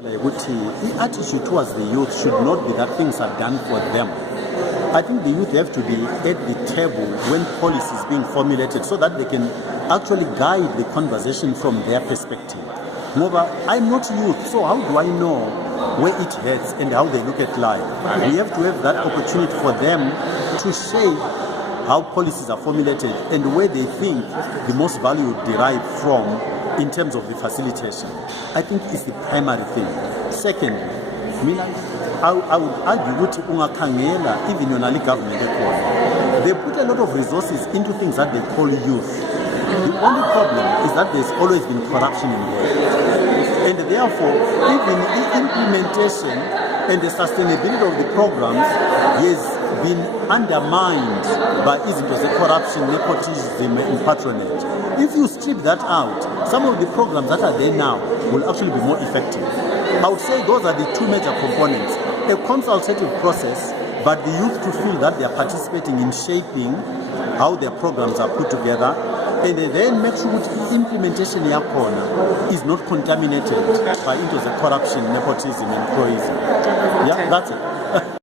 The attitude towards the youth should not be that things are done for them. I think the youth have to be at the table when policy is being formulated so that they can actually guide the conversation from their perspective. Moreover, I'm not youth, so how do I know where it hurts and how they look at life? We have to have that opportunity for them to shape how policies are formulated and where they think the most value would derive from in terms of the facilitation. I think it's the primary thing. Second, I would argue that even yonali government, they put a lot of resources into things that they call youth. The only problem is that there's always been corruption involved. And therefore, even the implementation and the sustainability of the programs has been undermined by the corruption, nepotism, and patronage. If you strip that out, some of the programs that are there now will actually be more effective. I would say those are the two major components. A consultative process, but the youth to feel that they are participating in shaping how their programs are put together, and then make sure that the implementation is not contaminated by the corruption, nepotism, and proism. Yeah, that's it.